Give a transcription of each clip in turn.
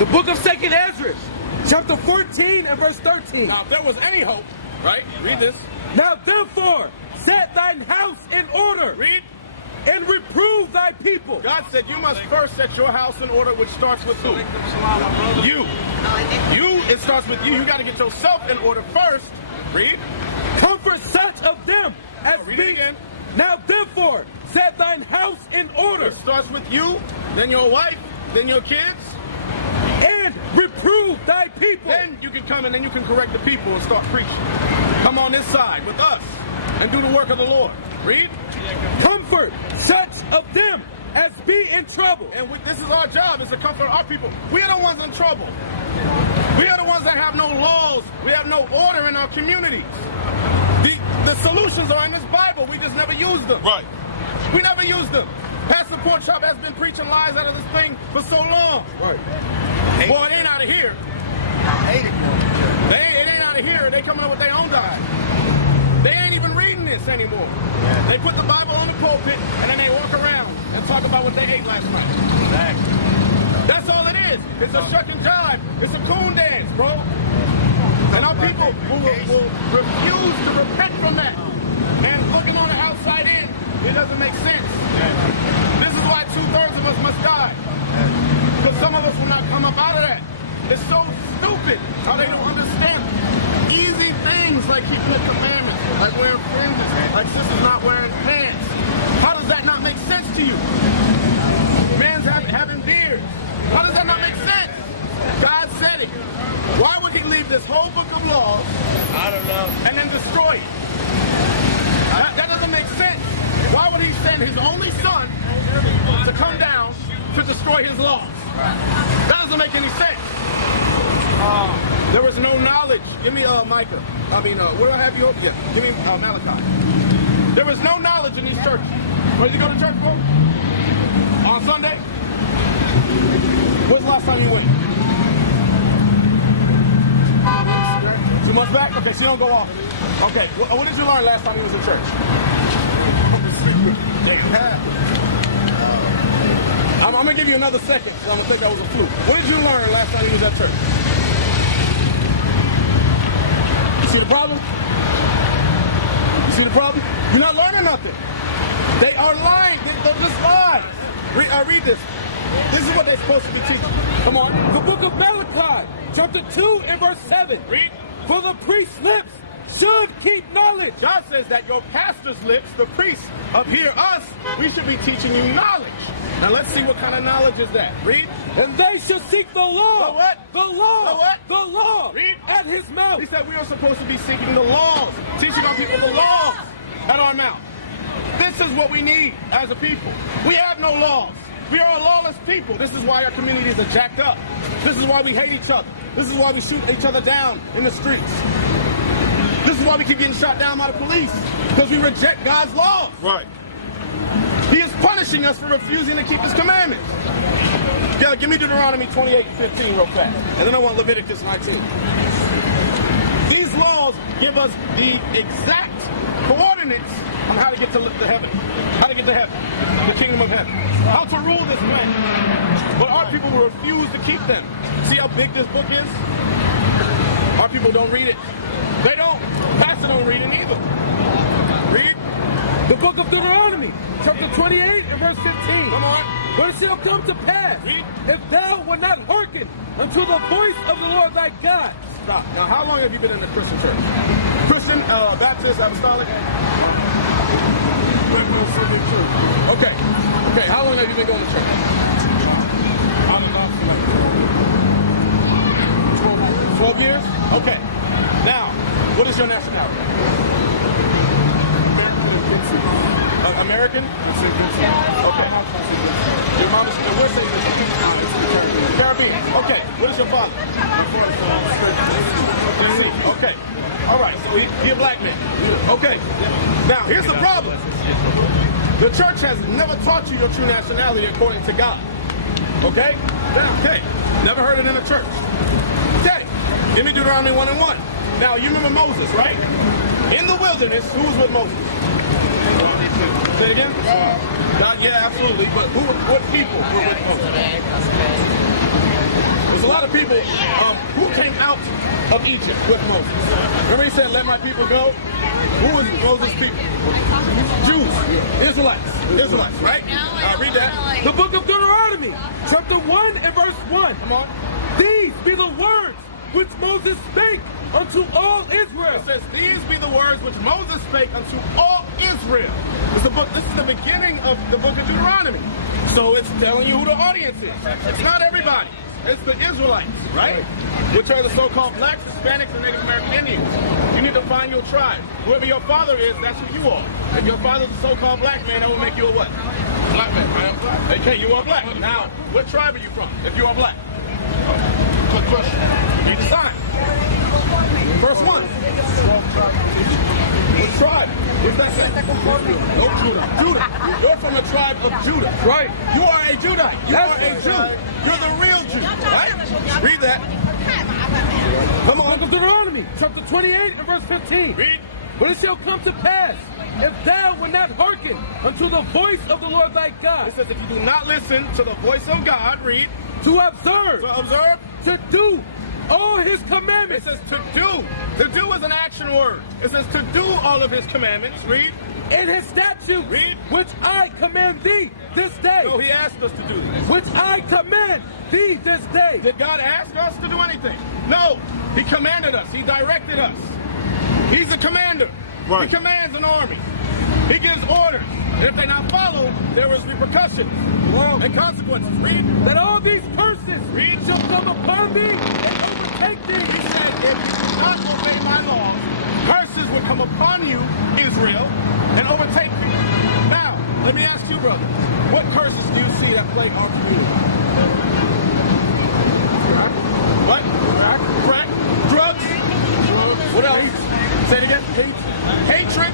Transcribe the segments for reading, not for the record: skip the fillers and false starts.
The book of 2nd Ezra, chapter 14 and verse 13. Now, if there was any hope, right? Read this. Now therefore, set thine house in order. Read. And reprove thy people. God said you must first set your house in order, which starts with who? You. It starts with you. You got to get yourself in order first. Read. Comfort such of them as read be. It again. Now therefore, set thine house in order. It starts with you, then your wife, then your kids. And reprove thy people. Then you can come and then you can correct the people and start preaching. Come on this side with us and do the work of the Lord. Read. Comfort such of them as be in trouble. And this is our job, is to comfort our people. We are the ones in trouble. We are the ones that have no laws. We have no order in our communities. The solutions are in this Bible. We just never use them. Right. We never use them. Pastor Porkchop has been preaching lies out of this thing for so long. Right. Boy, it ain't out of here. I hate it. It ain't out of here. They coming up with their own doctrine. They ain't even reading this anymore. They put the Bible on the pulpit and then they walk around and talk about what they ate last night. Exactly. That's all it is. It's a shuck and jive. It's a coon dance, bro. And our people will refuse to repent from that. And looking on the outside in, it doesn't make sense. This is why 2/3 of us must die. Because some of us will not come up out of that. It's so stupid how they don't understand easy things like keeping the commandments, like wearing fringes, like sisters not wearing pants. How does that not make sense to you? Man's having beards. How does that not make sense? God said it. Why would he leave this whole book of laws? I don't know. And then destroy it? That doesn't make sense. Why would he send his only son to come down to destroy his laws? That doesn't make any sense. There was no knowledge. Give me Micah. I mean, what do I have you open? Yeah. Give me Malachi. There was no knowledge in these churches. Where did you go to church for? On Sunday? When's the last time you went? 2 months back? Okay, so you don't go off. Okay, what did you learn last time you was in church? Yeah, you have. I'm going to give you another second, so I'm going to think that was a fluke. What did you learn last time you was at church? You see the problem? You see the problem? You're not learning nothing. They are lying. They're just lies. Read this. This is what they're supposed to be teaching. Come on. The book of Malachi, chapter 2 and verse 7. Read. For the priest's lips should keep knowledge. God says that your pastor's lips, the priests up here, us, we should be teaching you knowledge. Now let's see what kind of knowledge is that. Read. And they should seek the law. The what? The law. The what? The law. Read. At his mouth. He said we are supposed to be seeking the laws, teaching our people the laws at our mouth. This is what we need as a people. We have no laws. We are a lawless people. This is why our communities are jacked up. This is why we hate each other. This is why we shoot each other down in the streets. This is why we keep getting shot down by the police. Because we reject God's laws. Right. He is punishing us for refusing to keep his commandments. Yeah, give me Deuteronomy 28:15 real fast. And then I want Leviticus 19. These laws give us the exact coordinates on how to get to heaven. How to get to heaven. The kingdom of heaven. How to rule this planet. But our people will refuse to keep them. See how big this book is? Our people don't read it. They don't. Pastor don't read it either. Read. The book of Deuteronomy, chapter 28 and verse 15. Come on. But it shall come to pass, Read. if thou wilt not hearken unto the voice of the Lord thy God. Stop. Now, how long have you been in the Christian church? Christian, Baptist, Apostolic? Okay. Okay, how long have you been going to church? 12 years? Okay. Now, what is your nationality? American? Okay. Your mom is where's the Caribbean. Okay. What is your father? Okay. All right. So you're a black man. Okay. Now, here's the problem. The church has never taught you your true nationality according to God. Okay? Okay. Never heard it in a church. Okay. Give me Deuteronomy 1:1. Now, you remember Moses, right? In the wilderness, who was with Moses? Say again? Yeah, absolutely. But what people were with Moses? There's a lot of people who came out of Egypt with Moses. Remember he said, let my people go? Who was Moses' people? Jews, Israelites, right? Read that. The book of Deuteronomy, chapter 1 and verse 1. Come on. These be the words which Moses spake unto all Israel. It says, these be the words which Moses spake unto all Israel. This is the beginning of the book of Deuteronomy. So it's telling you who the audience is. It's not everybody. It's the Israelites, right? Which are the so-called blacks, Hispanics, and Native American Indians. You need to find your tribe. Whoever your father is, that's who you are. If your father's a so-called black man, that will make you a what? Black man, right? Okay, you are black. Now, what tribe are you from if you are black? Good question. Read the sign. Verse 1. What tribe? What's that say? No, Judah. You're from the tribe of Judah. Right. You are a Judite. You are a Jew. You're the real Jew. Right? Read that. Come on. Book of Deuteronomy, chapter 28 and verse 15. Read. But it shall come to pass, if thou wilt not hearken unto the voice of the Lord thy God, It says if you do not listen to the voice of God, read. to observe, to do all his It commandments. says to do. To do is an action word. It says to do all of his commandments. Read. In his statutes, Read. which I command thee this day. No, he asked us to do this. Which I command thee this day. Did God ask us to do anything? No. He commanded us. He directed us. He's the commander. Right. He commands an army. He gives orders. And if they not follow, there is repercussions and consequences. Read. That all these curses Read. shall come upon thee and overtake thee. He said, if you do not obey my laws, curses will come upon you, Israel, and overtake you. Now, let me ask you, brother, what curses do you see that plague our community? What? Crack? Drugs? What else? Say it again. Hatred.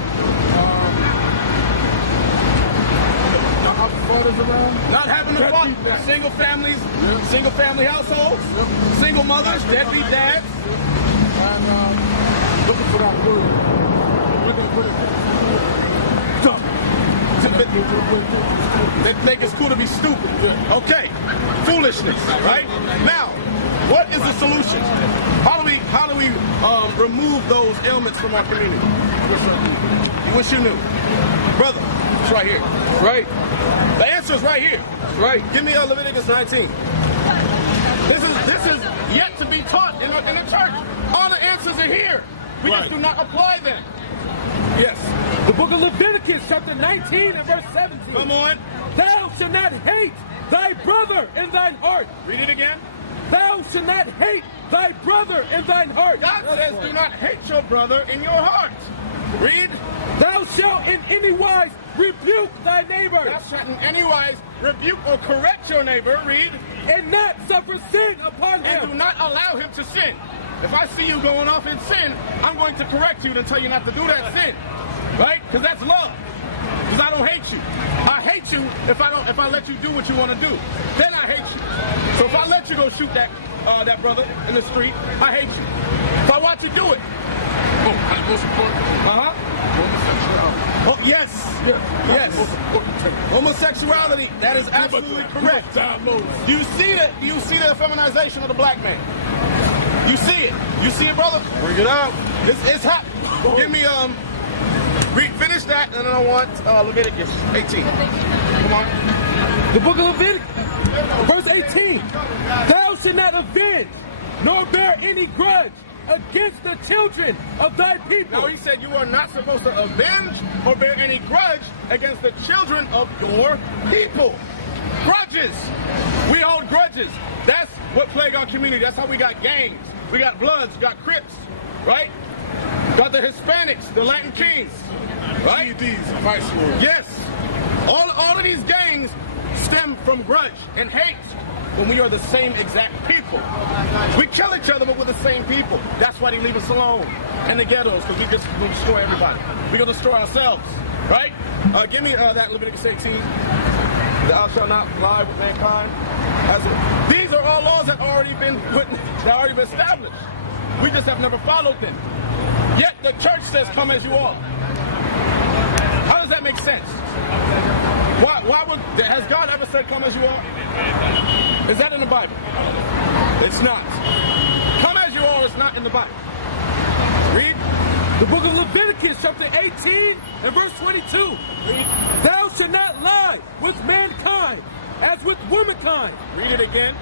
Not having a father. Single families, single family households, single mothers, deadbeat dads. Looking for that word. Looking for They think it's cool to be stupid. Okay. Foolishness, right? Now, what is the solution? How do we remove those ailments from our community? You wish you knew. Brother, it's right here. Right. The answer is right here. Right. Give me Leviticus 19. This is yet to be taught in the church. All the answers are here. We just do not apply them. Yes. The book of Leviticus, chapter 19 and verse 17. Come on. Thou shalt not hate thy brother in thine heart. Read it again. Thou shalt not hate thy brother in thine heart. God says do not hate your brother in your heart. Read. Thou shalt in any wise rebuke thy neighbor. Thou shalt in any wise rebuke or correct your neighbor. Read. And not suffer sin upon And do him. not allow him to sin. If I see you going off in sin, I'm going to correct you to tell you not to do that sin. Right? Because that's love. Because I don't hate you. I hate you if I let you do what you want to do. Then I hate you. So if I let you go shoot that brother in the street, I hate you. If I watch you do it. Oh, that's most important. Oh, yes. Yes. Homosexuality, that is absolutely correct. Do you see the effeminization of the black man? You see it. You see it, brother? Bring it out. It's happening. Give me finish that, and then I want Leviticus 18. Come on. The book of Leviticus, verse 18. Thou shalt not avenge, nor bear any grudge against the children of thy people. Now he said you are not supposed to avenge or bear any grudge against the children of your people. Grudges. We hold grudges. That's what plagued our community. That's how we got gangs. We got Bloods, we got Crips, right? Got the Hispanics, the Latin Kings, right? Vice Lord. Yes. All of these gangs stem from grudge and hate when we are the same exact people. We kill each other, but we're the same people. That's why they leave us alone in the ghettos, because we'll destroy everybody. We're going to destroy ourselves, right? Give me that Leviticus 18. Thou shalt not lie with mankind. These are all laws that already been established. We just have never followed them. Yet the church says, "Come as you are." How does that make sense? Why has God ever said, "Come as you are"? Is that in the Bible? It's not. Come as you are, it's not in the Bible. Read. The book of Leviticus, chapter 18 and verse 22. Read. Thou shalt not lie with mankind as with womankind. Read it again.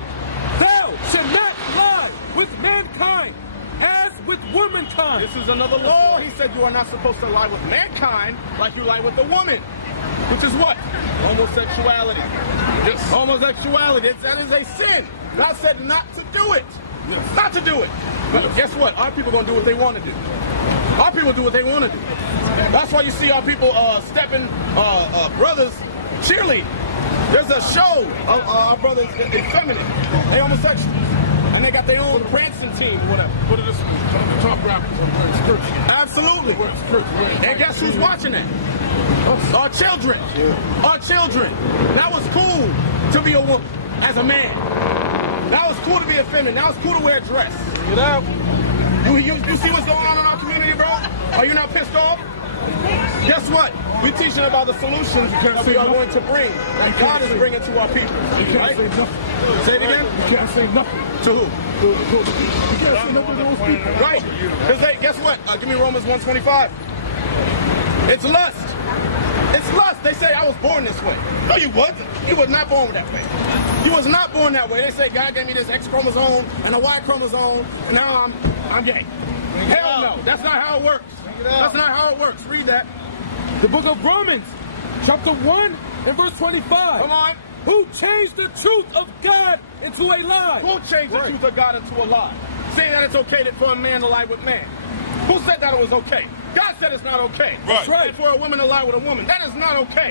Thou shalt not lie with mankind as with womankind. This is another law. He said you are not supposed to lie with mankind like you lie with a woman. Which is what? Homosexuality. Yes. Homosexuality. That is a sin. God said not to do it. Yes. Not to do it. But guess what? Our people are going to do what they want to do. Our people do what they want to do. That's why you see our people stepping brothers cheerleading. There's a show of our brothers Effeminizing. They homosexuals. And they got their own prancing team or whatever. What are the top rappers? Absolutely. And guess who's watching that? Our children. Our children. That was cool to be a woman as a man. That was cool to be effeminate. Now it's cool to wear a dress. Get out. You see what's going on in our community, bro? Are you not pissed off? Guess what? We're teaching about the solutions that we are going to bring, that God is bringing to our people. You can't say nothing. Say it again? You can't say nothing. To who? You can't say nothing to those people. Right. Because guess what? Give me Romans 1:25. It's lust. It's lust. They say I was born this way. No, you wasn't. You was not born that way. You was not born that way. They say God gave me this X chromosome and a Y chromosome, and now I'm gay. Hell no. That's not how it works. That's not how it works. Read that. The book of Romans, chapter 1 and verse 25. Come on. Who changed the truth of God into a lie? Who changed the truth of God into a lie? Saying that it's okay for a man to lie with man. Who said that it was okay? God said it's not okay. Right. And for a woman to lie with a woman, that is not okay.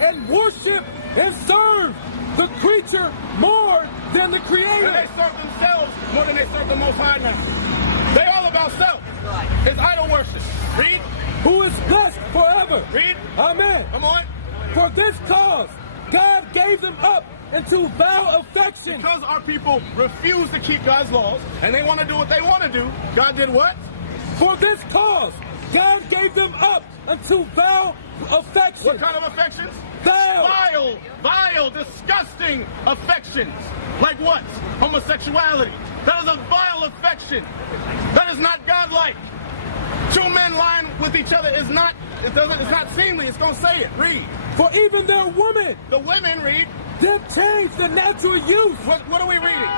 And worship and serve the creature more than the creator. And they serve themselves more than they serve the Most High now. They all about self. It's idol worship. Read. Who is blessed forever. Read. Amen. Come on. For this cause, God gave them up into vile affection. Because our people refuse to keep God's laws and they want to do what they want to do, God did what? For this cause, God gave them up unto vile affection. What kind of affections? Vile, disgusting affections. Like what? Homosexuality. That is a vile affection. That is not godlike. Two men lying with each other is not, it's not seemly. It's going to say it. Read. For even their women, The women, read. did change the natural use. What are we reading?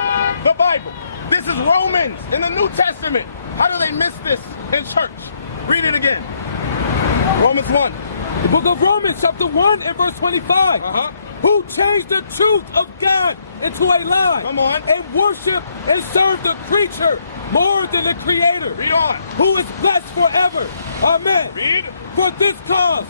The Bible. This is Romans in the New Testament. How do they miss this in church? Read it again. Romans 1. The book of Romans, chapter 1 and verse 25. Who changed the truth of God into a lie. Come on. And worship and serve the creature more than the creator. Read on. Who is blessed forever. Amen. Read. For this cause,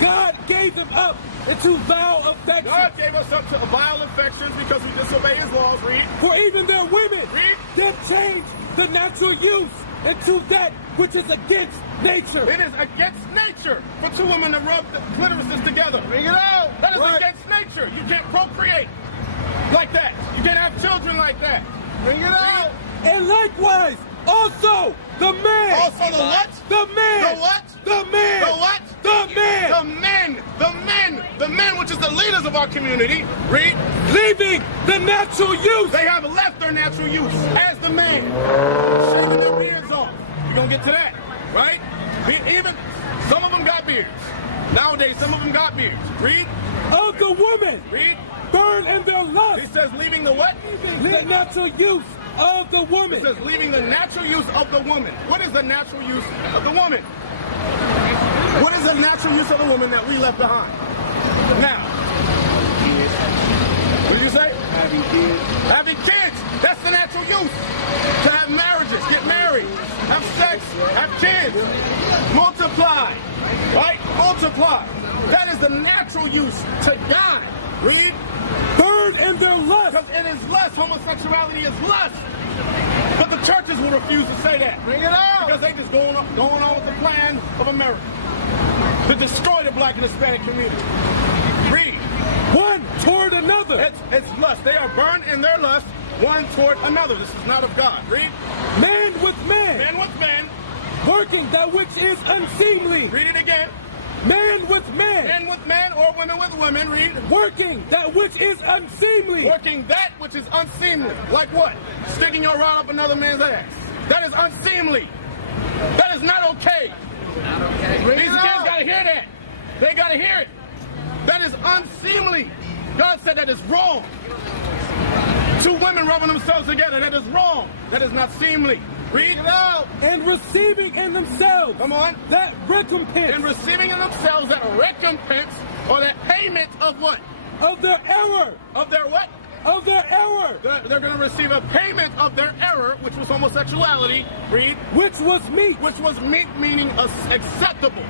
God gave them up into vile affections. God gave us up to vile affections because we disobey his laws. Read. For even their women Read. did change the natural use into that which is against nature. It is against nature for two women to rub the clitorises together. Bring it out. That is Right. against nature. You can't procreate like that. You can't have children like that. Bring it out. And likewise, also the man. Also the what? The man. The what? The man. The what? The man. The men. The men. The men, which is the leaders of our community. Read. Leaving the natural use. They have left their natural use as the man. Shaving their beards off. You're going to get to that. Right? Even some of them got beards. Nowadays, some of them got beards. Read. Of the woman. Read. Burn in their He lust. says leaving the what? The natural use of the It woman. says leaving the natural use of the woman. What is the natural use of the woman? What is the natural use of the woman that we left behind? Now. What did you say? Having kids. Having kids. That's the natural use. To have marriages, get married, have sex, have kids, multiply. Right? Multiply. That is the natural use to God. Read. Burn in their lust. Because it is lust. Homosexuality is lust. But the churches will refuse to say that. Bring it out. Because they just going on with the plan of America to destroy the black and Hispanic community. Read. One toward another. It's lust. They are burned in their lust, one toward another. This is not of God. Read. Man with man. Man with man. Working that which is unseemly. Read it again. man with man, men with men or women with women, read, working that which is unseemly, working that which is unseemly. Like what? Sticking your rod up another man's ass. That is unseemly. That is not okay. These kids gotta hear that. They gotta hear it. That is unseemly. God said that is wrong. Two women rubbing themselves together, that is wrong. That is not seemly. Read it out. and receiving in themselves, Come on. that recompense And receiving in themselves that recompense or that payment of what? of their error, Of their what? of their error, They're going to receive a payment of their error, which was homosexuality. Read. which was meat, Which was meat, meaning acceptable.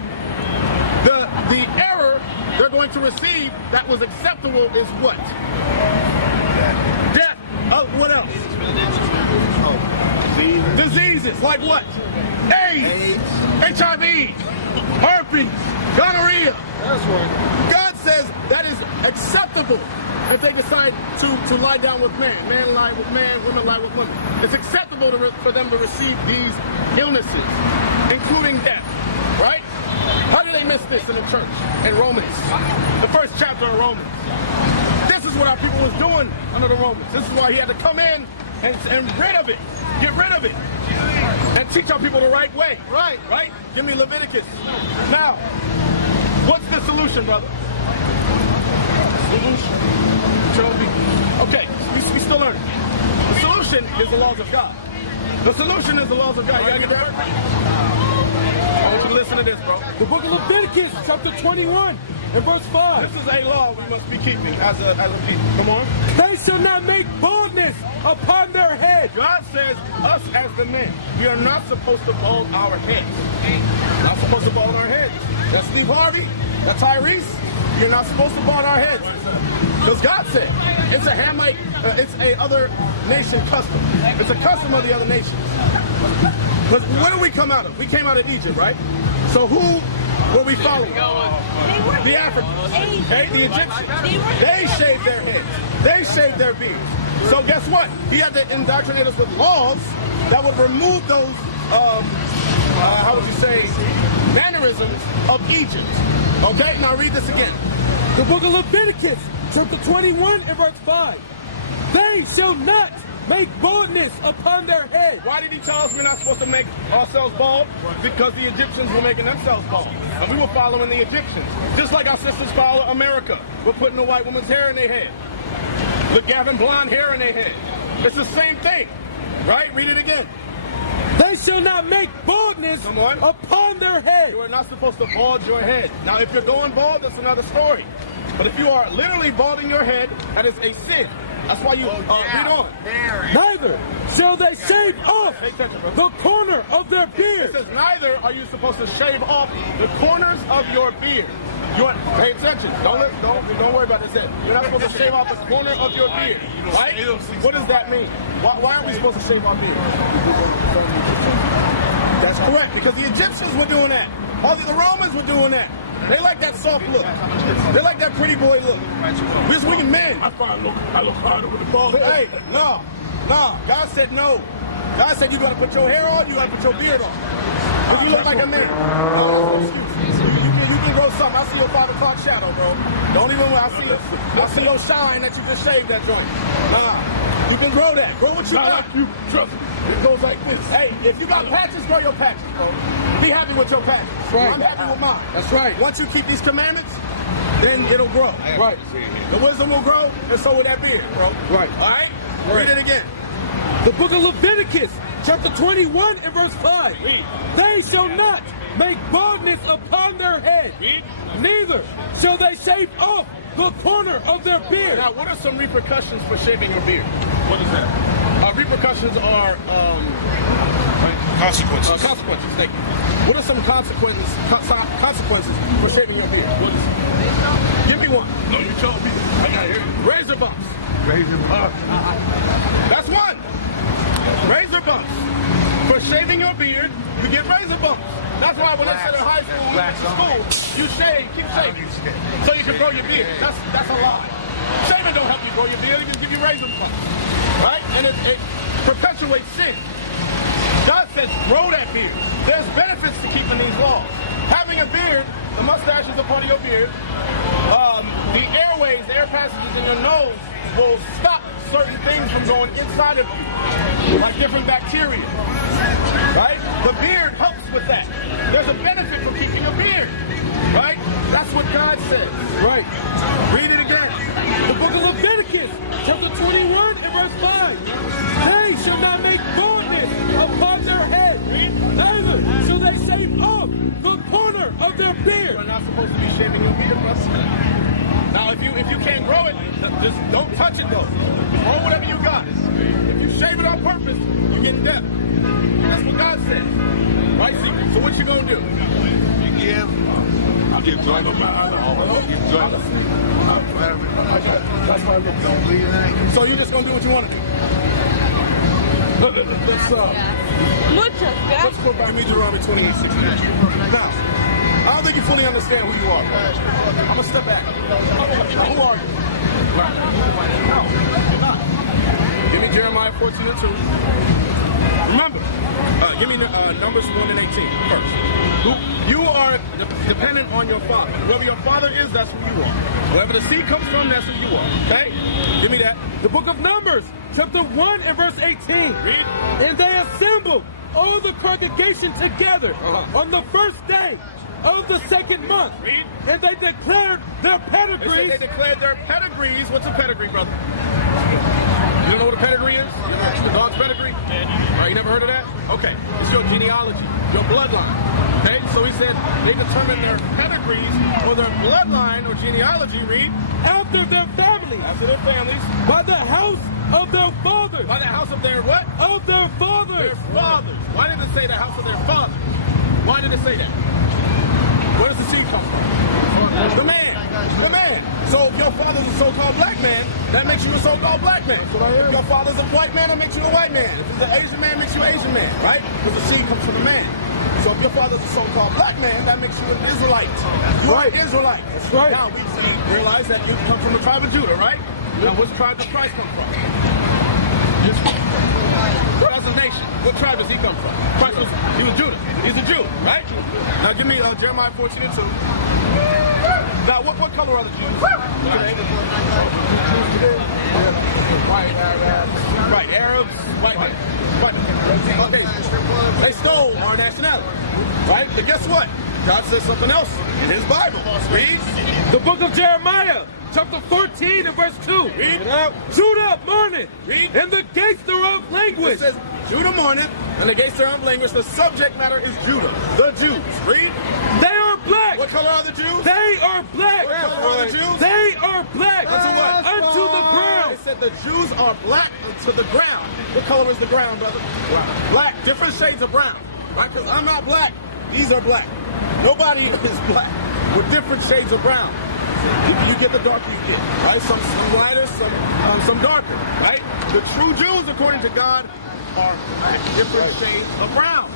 The error they're going to receive that was acceptable is what? Death. What else? Diseases. Like what? AIDS. HIV. Herpes. Gonorrhea. That's right. God says that is acceptable if they decide to lie down with man. Man lie with man, women lie with women. It's acceptable for them to receive these illnesses, including death. Right? How do they miss this in the church? In Romans. The first chapter of Romans. This is what our people was doing under the Romans. This is why he had to come in and rid of it. Get rid of it. And teach our people the right way. Right. Right? Give me Leviticus. Now, what's the solution, brother? Solution. Okay, we still learning. The solution is the laws of God. The solution is the laws of God. You gotta get that? I want you to listen to this, bro. the book of Leviticus, chapter 21, and verse 5. This is a law we must be keeping as a people. Come on. They shall not make baldness upon their head. God says, us as the men, we are not supposed to bald our heads. Not supposed to bald our heads. That's Steve Harvey. That's Tyrese. You're not supposed to bald our heads. Because God said, it's a Hamite, it's a other nation custom. It's a custom of the other nations. But where did we come out of? We came out of Egypt, right? So who were we following? The Africans. Okay, the Egyptians. They shaved their heads. They shaved their beards. So guess what? He had to indoctrinate us with laws that would remove those, how would you say, mannerisms of Egypt. Okay, now read this again. The book of Leviticus, chapter 21, and verse 5. They shall not make baldness upon their head. Why did he tell us we're not supposed to make ourselves bald? Because the Egyptians were making themselves bald. And we were following the Egyptians. Just like our sisters follow America. We're putting the white woman's hair in their head. The Gavin blonde hair in their head. It's the same thing. Right? Read it again. They shall not make baldness upon their head. You are not supposed to bald your head. Now, if you're going bald, that's another story. But if you are literally balding your head, that is a sin. That's why you read on. Neither shall they shave off Pay attention, bro. the corner of their It beard. says, neither are you supposed to shave off the corners of your beard. Pay attention. Don't worry about this. You're not supposed to shave off the corner of your beard. Right? What does that mean? Why are we supposed to shave our beard? That's correct, because the Egyptians were doing that. All the Romans were doing that. They like that soft look. They like that pretty boy look. We men. I look harder with the ball. Hey, no. God said no. God said you gotta put your hair on, you gotta put your beard on. Because you look like a man. You can grow something. I see your 5 o'clock shadow, bro. Don't even I see your shine that you just shaved that joint. You can grow that. Grow what you got. You trust me. It goes like this. Hey, if you got patches, grow your patches, bro. Be happy with your patches. right. I'm happy with mine. That's right. Once you keep these commandments, then it'll grow. Right. The wisdom will grow, and so will that beard, bro. Right. All right? Read it again. The book of Leviticus, chapter 21, and verse 5. Read. They shall not make baldness upon their head. Read. Neither shall they shave off the corner of their beard. Now, what are some repercussions for shaving your beard? What is that? Repercussions are Consequences. consequences. Thank you. What are some consequences for shaving your beard? What is it? Give me one. No, you told me. I got here. Razor bumps. Razor. That's one. Razor bumps. For shaving your beard, you get razor bumps. That's why when they said in high school, when you went to school, you shave, keep shaving, so you can grow your beard. That's a lie. Shaving don't help you grow your beard, it just give you razor bumps. Right? And it perpetuates sin. God says grow that beard. There's benefits to keeping these laws. Having a beard The mustache is a part of your beard. The airways, the air passages in your nose will stop certain things from going inside of you, like different bacteria, right? The beard helps with that. There's a benefit from keeping a beard, right? That's what God says. Right. Read it again. The book of Leviticus, chapter 21 and verse 5. They shall not make baldness upon their head, neither shall they shave off the corner of their beard. You're not supposed to be shaving your beard, brother. Now, if you can't grow it, just don't touch it, though. Grow whatever you got. If you shave it on purpose, you get death. That's what God said. Right? So what you gonna do? You give. I'll give joint. I'll give joint. That's why I don't believe that. So you're just gonna do what you want to do? Let's go back to Deuteronomy 28:16. Now, I don't think you fully understand who you are. I'm gonna step back. Who are you? No, you're not. Give me Jeremiah 14:2. Remember, give me Numbers 1 and 18 first. You are dependent on your father. Whoever your father is, that's who you are. Wherever the seed comes from, that's who you are. Okay? Give me that. The book of Numbers, chapter 1 and verse 18. Read. And they assembled all the congregation together on the first day of the second month. Read. And they declared their pedigrees. They declared their pedigrees. What's a pedigree, brother? You don't know what a pedigree is? The dog's pedigree? You never heard of that? Okay. It's your genealogy, your bloodline. Okay? So he said they determined their pedigrees or their bloodline or genealogy, read, After their families. after their families, By the house of their fathers. by the house of their what? Of their fathers. Their fathers. Why did it say the house of their fathers? Why did it say that? Where does the seed come from? The man. The man. So if your father's a so-called black man, that makes you a so-called black man. If your father's a white man, that makes you a white man. If he's an Asian man, makes you an Asian man, right? Because the seed comes from the man. So if your father's a so-called black man, that makes you an Israelite. You're an Israelite. That's right. Now we realize that you come from the tribe of Judah, right? Now which tribe does Christ come from? That's a nation. What tribe does he come from? He was Judah. He's a Jew, right? Now give me Jeremiah 14:2. Now what color are the Jews? Right, Arabs, white men. They stole our nationality, right? But guess what? God says something else in his Bible. Read. The book of Jeremiah, chapter 14 and verse 2. Read. Judah mourneth, Read. and the gates thereof It languish. says Judah mourneth, and the gates thereof languish. The subject matter is Judah, the Jews. Read. They are black. What color are the Jews? They are black. What color are the Jews? They are black. Unto what? Unto the ground. It said the Jews are black unto the ground. What color is the ground, brother? Black. Different shades of brown. Right? Because I'm not black. These are black. Nobody is black. With different shades of brown. You get the darker you get. Right? Some lighter, some darker. Right? The true Jews, according to God, are different shades of brown.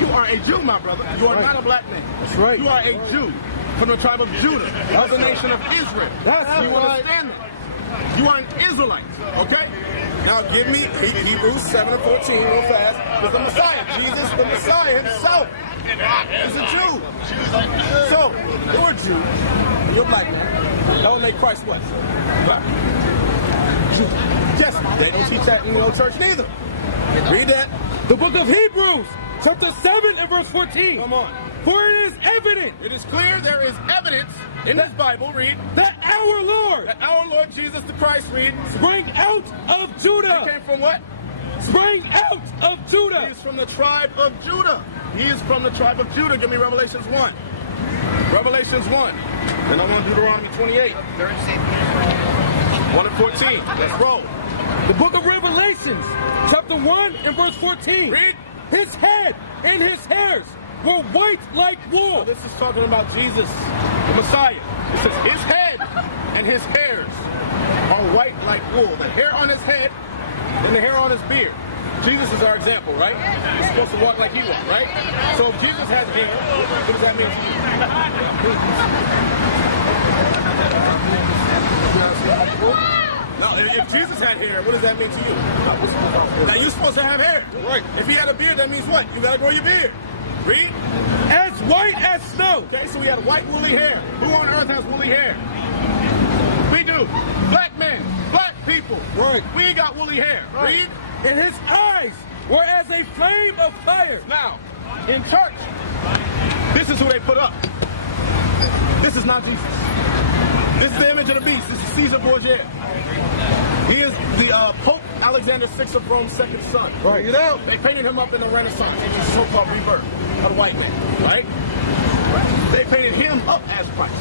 You are a Jew, my brother. You are not a black man. That's right. You are a Jew from the tribe of Judah, of the nation of Israel. That's you right. understand that? You are an Israelite, okay? Now give me Hebrews 7 and 14 real fast. With the Messiah, Jesus, the Messiah himself, is a Jew. So, you're a Jew, you're a black man. That would make Christ what? Black. Jew. Yes, they don't teach that in the old church neither. Read that. The book of Hebrews, chapter 7 and verse 14. Come on. For it is evident It is clear there is evidence in this Bible, read, that our Lord that our Lord Jesus the Christ, read, sprang out of he Judah. came from what? Sprang out of He Judah. is from the tribe of Judah. He is from the tribe of Judah. Give me Revelations 1. Revelations 1. Then I'm on Deuteronomy 28. 1 and 14. Let's roll. The book of Revelations, chapter 1 and verse 14. Read. His head and his hairs were white like wool. This is talking about Jesus, the Messiah. It says his head and his hairs are white like wool. The hair on his head and the hair on his beard. Jesus is our example, right? He's supposed to walk like he walked, right? So if Jesus has hair, what does that mean to you? Now, if Jesus had hair, what does that mean to you? Now, you're supposed to have hair. Right. If he had a beard, that means what? You got to grow your beard. Read. As white as snow. Okay, so we had white woolly hair. Who on earth has woolly hair? We do. Black men, black people. Right. We ain't got woolly hair. Right. Read. And his eyes were as a flame of fire. Now, in church, this is who they put up. This is not Jesus. This is the image of the beast. This is Caesar Borgia. He is the Pope Alexander VI of Rome's second son. Right. You know? They painted him up in the Renaissance. It's a so-called rebirth of the white man, right? They painted him up as Christ,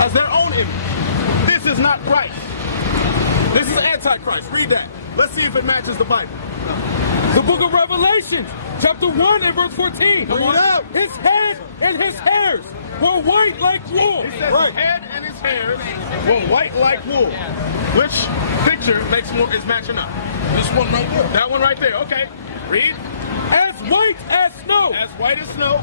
as their own image. This is not Christ. This is Antichrist. Read that. Let's see if it matches the Bible. The book of Revelation, chapter 1 and verse 14. Come on. His head and his hairs were white like wool. He says his head and his hairs were white like wool. Which picture is matching up? This one right here. That one right there. Okay. Read. As white as snow. As white as snow.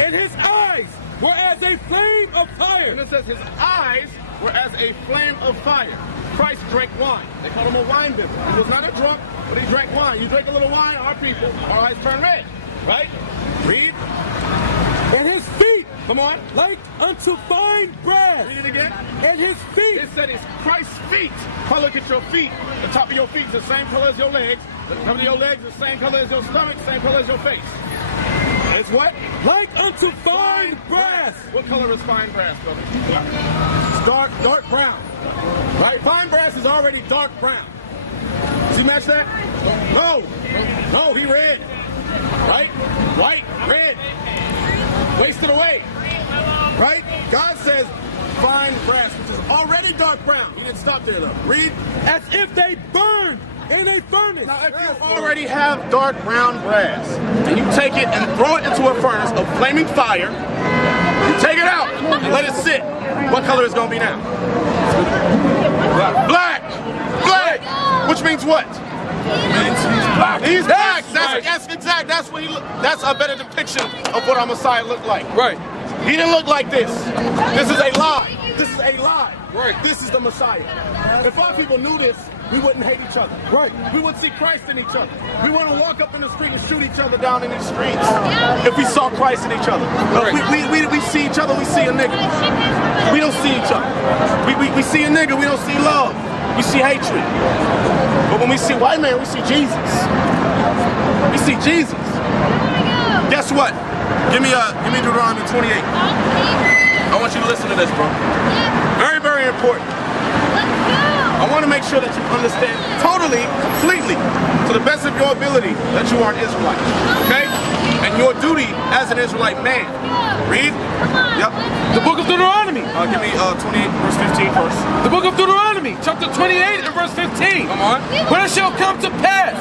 And his eyes were as a flame of fire. And it says his eyes were as a flame of fire. Christ drank wine. They called him a wine bibber. He was not a drunk, but he drank wine. You drink a little wine, our people, our eyes turn red. Right? Read. And his feet, Come on. like unto fine brass. Read it again. And his feet, It said it's Christ's feet. Now look at your feet. The top of your feet is the same color as your legs. The top of your legs is the same color as your stomach, same color as your face. It's what? like unto fine brass. What color is fine brass, brother? It's dark brown. Right? Fine brass is already dark brown. Does he match that? No, he red. Right? White, red. Wasted away. Right? God says fine brass, which is already dark brown. He didn't stop there though. Read. As if they burned in a furnace. Now, if you already have dark brown brass, and you take it and throw it into a furnace of flaming fire, you take it out and let it sit, what color is it going to be now? Black! Black! Which means what? He's black. He's black! That's exact. That's a better depiction of what our Messiah looked like. Right. He didn't look like this. This is a lie. This is a lie. Right. This is the Messiah. If our people knew this, we wouldn't hate each other. Right. We would see Christ in each other. We wouldn't walk up in the street and shoot each other down in the streets if we saw Christ in each other. Right. We see each other, we see a nigga. We don't see each other. We see a nigga, we don't see love. We see hatred. But when we see white man, we see Jesus. We see Jesus. Guess what? Give me Deuteronomy 28. I want you to listen to this, bro. Very, very important. I want to make sure that you understand totally, completely, to the best of your ability, that you are an Israelite. Okay? And your duty as an Israelite man. Read. Yep. The book of Deuteronomy. Give me 28 verse 15 first. The book of Deuteronomy, chapter 28 and verse 15. Come on. But it shall come to pass,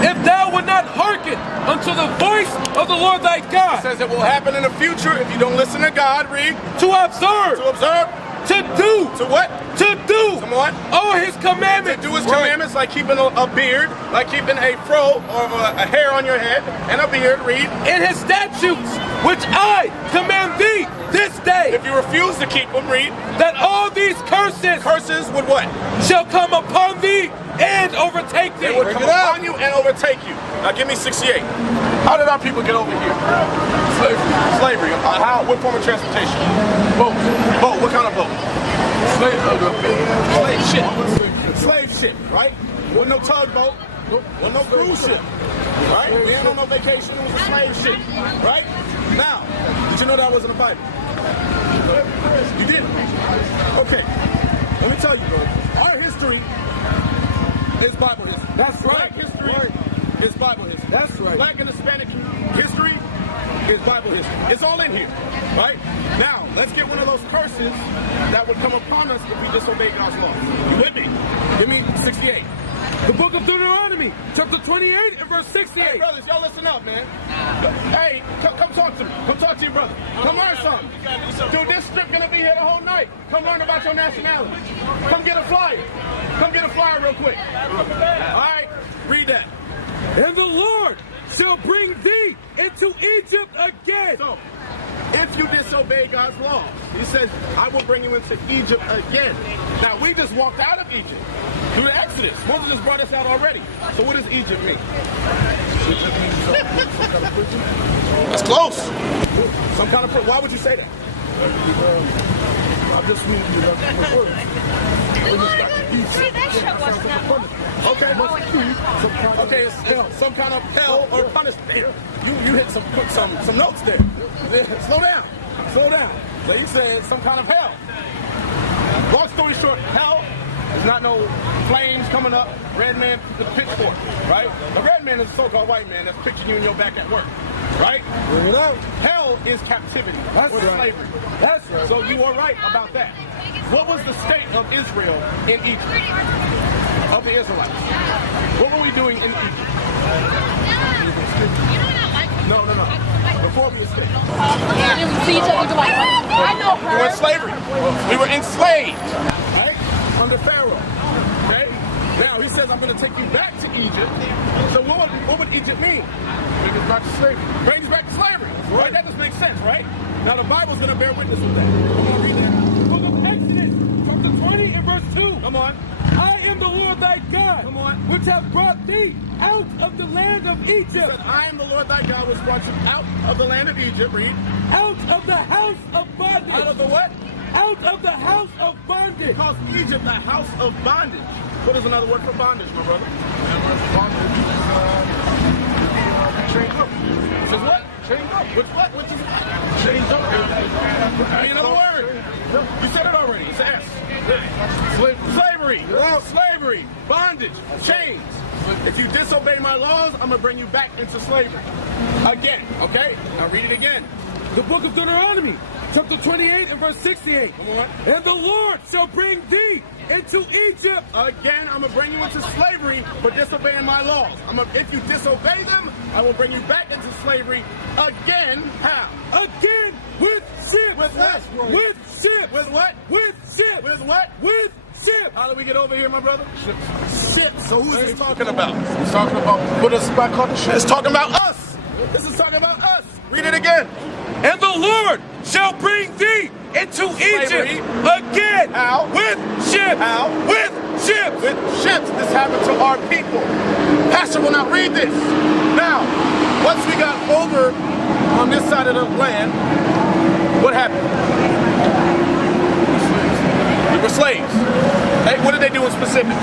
if thou would not hearken unto the voice of the Lord thy It God, says it will happen in the future if you don't listen to God. Read. to observe, To observe. to do, To what? to do Come on. all his commandments. Do his commandments, like keeping a beard, like keeping a fro or a hair on your head and a beard. Read. In his statutes, which I command thee this day, If you refuse to keep them, read. that all these curses Curses would what? shall come upon thee and overtake They thee. would come upon you and overtake you. Now give me 68. How did our people get over here? Slavery. How? What form of transportation? Boat. Boat. What kind of boat? Slave ship. Slave ship, right? Wasn't no tugboat. Wasn't no cruise ship. Right? We ain't on no vacation. It was a slave ship. Right? Now, did you know that wasn't a Bible? You didn't? Okay. Let me tell you, bro. Our history is Bible history. That's right. Black history is Bible history. That's right. Black and Hispanic history is Bible history. It's all in here, right? Now, let's get one of those curses that would come upon us if we disobey God's law. You with me? Give me 68. The book of Deuteronomy, chapter 28 and verse 68. Hey, brothers, y'all listen up, man. Hey, come talk to me. Come talk to your brother. Come learn something. Dude, this strip gonna be here the whole night. Come learn about your nationality. Come get a flyer. Come get a flyer real quick. All right, read that. And the Lord shall bring thee into Egypt again. So, if you disobey God's laws, He says, I will bring you into Egypt again. Now, we just walked out of Egypt through the Exodus. Moses just brought us out already. So what does Egypt mean? That's close. Some kind of, why would you say that? I just read you the words. Okay, it's some kind of hell or punishment. You hit some notes there. Slow down. So you said some kind of hell. Long story short, hell is not no flames coming up, red man with a pitchfork, right? The red man is a so-called white man that's pitching you in your back at work, right? Hell is captivity or slavery. That's right. So you are right about that. What was the state of Israel in Egypt? Of the Israelites? What were we doing in Egypt? No. Before we escaped. We were in slavery. We were enslaved. Right? Under Pharaoh. Okay? Now he says, I'm going to take you back to Egypt. So what would Egypt mean? Bring us back to slavery. Bring us back to slavery. Right? That just makes sense, right? Now the Bible's going to bear witness with that. I'm going to read that. Book of Exodus, chapter 20 and verse 2. Come on. I am the Lord thy God, Come on. which have brought thee out of the land of Egypt, Said, I am the Lord thy God, which brought you out of the land of Egypt. Read. out of the house of bondage. Out of the what? Out of the house of bondage. Calls Egypt the house of bondage. What is another word for bondage, my brother? Chained up. Says what? Chained up. With what? Which is chained up. I mean, another word. You said it already. It's an S. Slavery. Slavery. Bondage. Chains. If you disobey my laws, I'm going to bring you back into slavery. Again. Okay? Now read it again. The book of Deuteronomy, chapter 28 and verse 68. Come on. And the Lord shall bring thee into Egypt. Again, I'm going to bring you into slavery for disobeying my laws. If you disobey them, I will bring you back into slavery again. How? Again with ships. With what? With ships. With what? With ships. With what? With ships. How do we get over here, my brother? Ships. So who's What this talking about? He's talking about put us back on the ship. It's talking about us. This is talking about us. Read it again. And the Lord shall bring thee into Egypt again. How? With ships. How? With ships. With ships, this happened to our people. Pastor will not read this. Now, once we got over on this side of the land, what happened? We were slaves. Hey, what did they do in specific?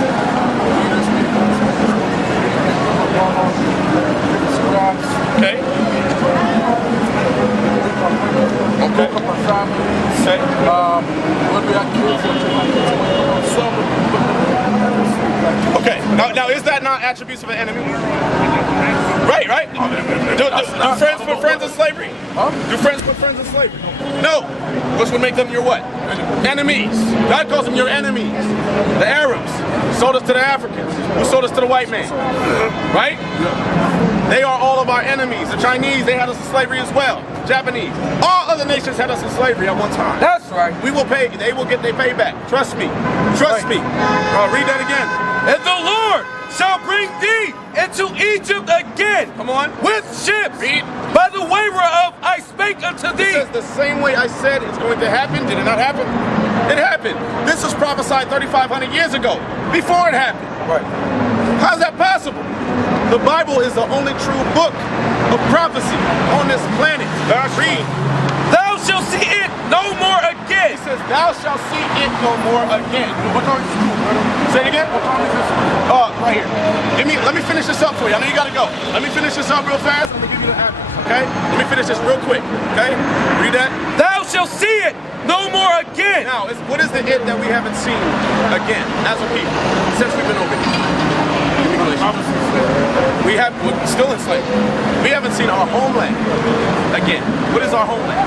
Okay. Okay. Okay. Now is that not attributes of an enemy? Right. Do friends put friends in slavery? Do friends put friends in slavery? No. Which would make them your what? Enemies. God calls them your enemies. The Arabs sold us to the Africans, who sold us to the white man. Right? They are all of our enemies. The Chinese, they had us in slavery as well. Japanese. All other nations had us in slavery at one time. That's right. We will pay. They will get their payback. Trust me. Trust me. Read that again. And the Lord shall bring thee into Egypt again. Come on. With ships. Read. By the way whereof I spake unto It thee. says the same way I said it's going to happen. Did it not happen? It happened. This was prophesied 3,500 years ago. Before it happened. Right. How's that possible? The Bible is the only true book of prophecy on this planet. Read. Thou shalt see it no more again. He says, thou shalt see it no more again. Say it again? Right here. Let me finish this up for you. I know you gotta go. Let me finish this up real fast. Let me give you the address, okay? Let me finish this real quick, okay? Read that. Thou shalt see it no more again. Now, what is the it that we haven't seen again as a people since we've been over here? We're still enslaved. We haven't seen our homeland again. What is our homeland?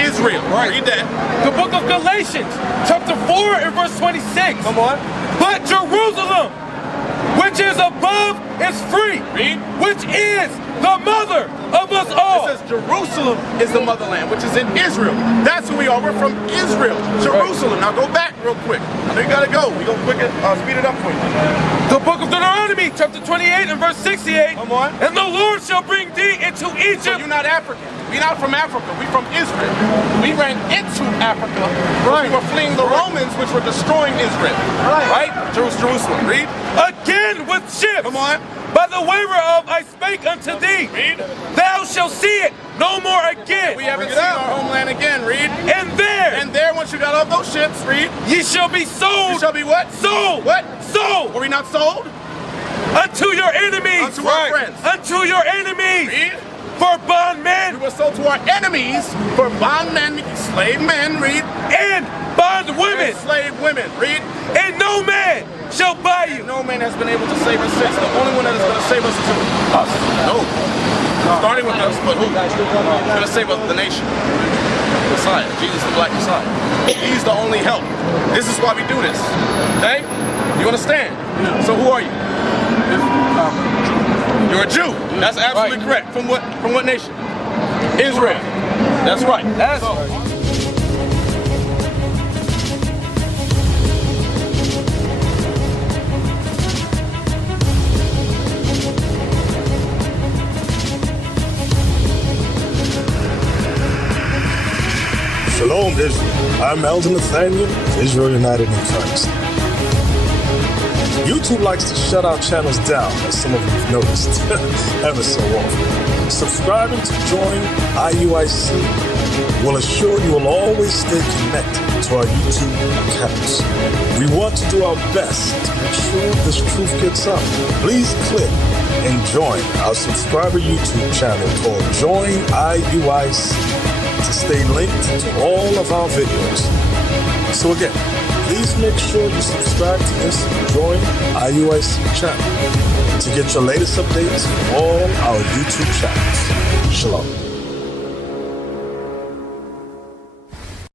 Israel. Right. Read that. The book of Galatians, chapter 4 and verse 26. Come on. But Jerusalem, which is above, is free. Read. Which is the mother of us all. It says Jerusalem is the motherland, which is in Israel. That's who we are. We're from Israel. Jerusalem. Now go back real quick. I know you gotta go. We're gonna speed it up for you. The book of Deuteronomy, chapter 28 and verse 68. Come on. And the Lord shall bring thee into Egypt. So you're not African. We're not from Africa. We're from Israel. We ran into Africa. Right. We were fleeing the Romans, which were destroying Israel. Right? Jerusalem. Read. Again with ships. Come on. By the way whereof I spake unto thee. Read. Thou shalt see it no more again. We haven't seen our homeland again. Read. And there, once you got off those ships, read. ye shall be sold. You shall be what? Sold. What? Sold. Were we not sold? Unto your enemies. Unto our friends. Unto your enemies. Read. For bondmen. We were sold to our enemies for bondmen, slave men, read. And bondwomen. And slave women, read. And no man shall buy you. No man has been able to save us since. The only one that is going to save us is us. No. Starting with us, but who? He's going to save us, the nation. Messiah. Jesus, the black Messiah. He's the only help. This is why we do this. Okay? You understand? So who are you? You're a Jew. That's absolutely correct. From what nation? Israel. That's right. Shalom, Israel. I'm Elder Nathaniel of Israel United in Christ. YouTube likes to shut our channels down, as some of you have noticed, ever so often. Subscribing to join IUIC will assure you will always stay connected to our YouTube accounts. We want to do our best to make sure this truth gets out. Please click and join our subscriber YouTube channel called Join IUIC to stay linked to all of our videos. So again, please make sure you subscribe to this Join IUIC channel to get your latest updates from all our YouTube channels. Shalom.